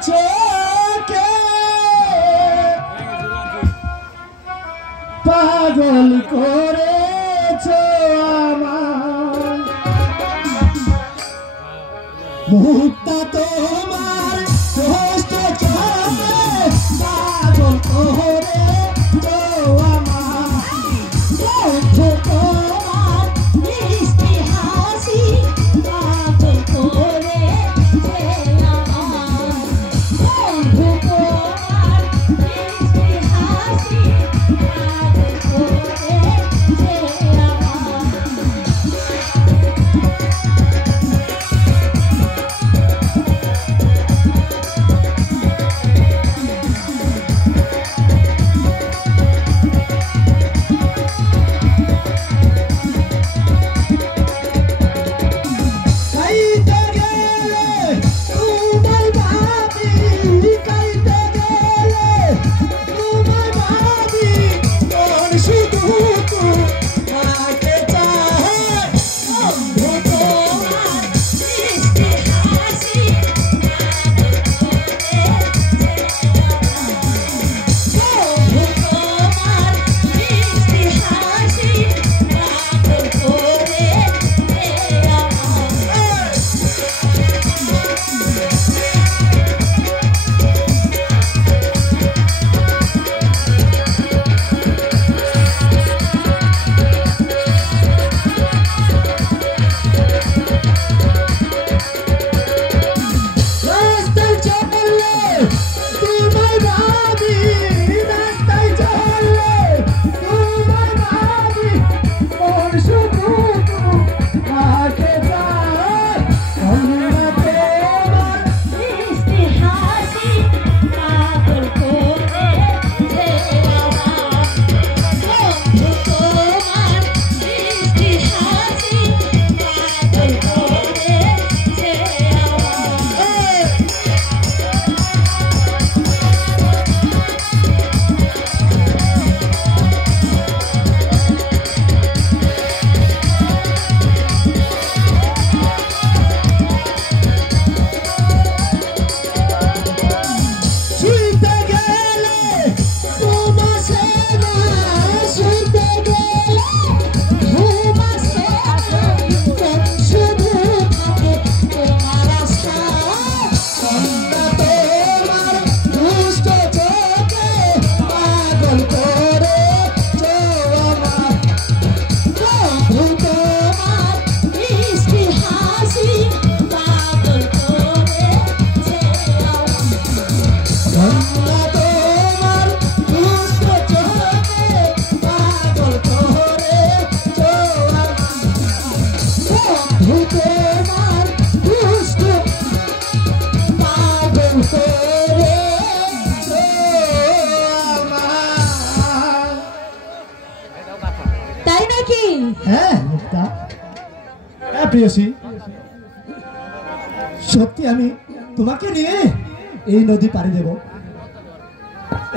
চোখে পাগল করেছো আমার মুক্তা তোমার কষ্ট চোখে পাগল করেছো আমার বন্ধু তোমার মিষ্টি হাসি পাগল করেছে আমার বন্ধু তোমার মিষ্টি হাসি পাগল করেছে আমার সত্যি আমি তোমাকে নিয়ে এই নদী পাড়ি দেব।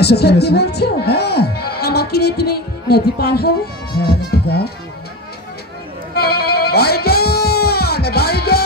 সত্যি বলছো? হ্যাঁ, আমাকে নিয়ে তুমি নদী পার হবে? হ্যাঁ, ভাইজান ভাইজান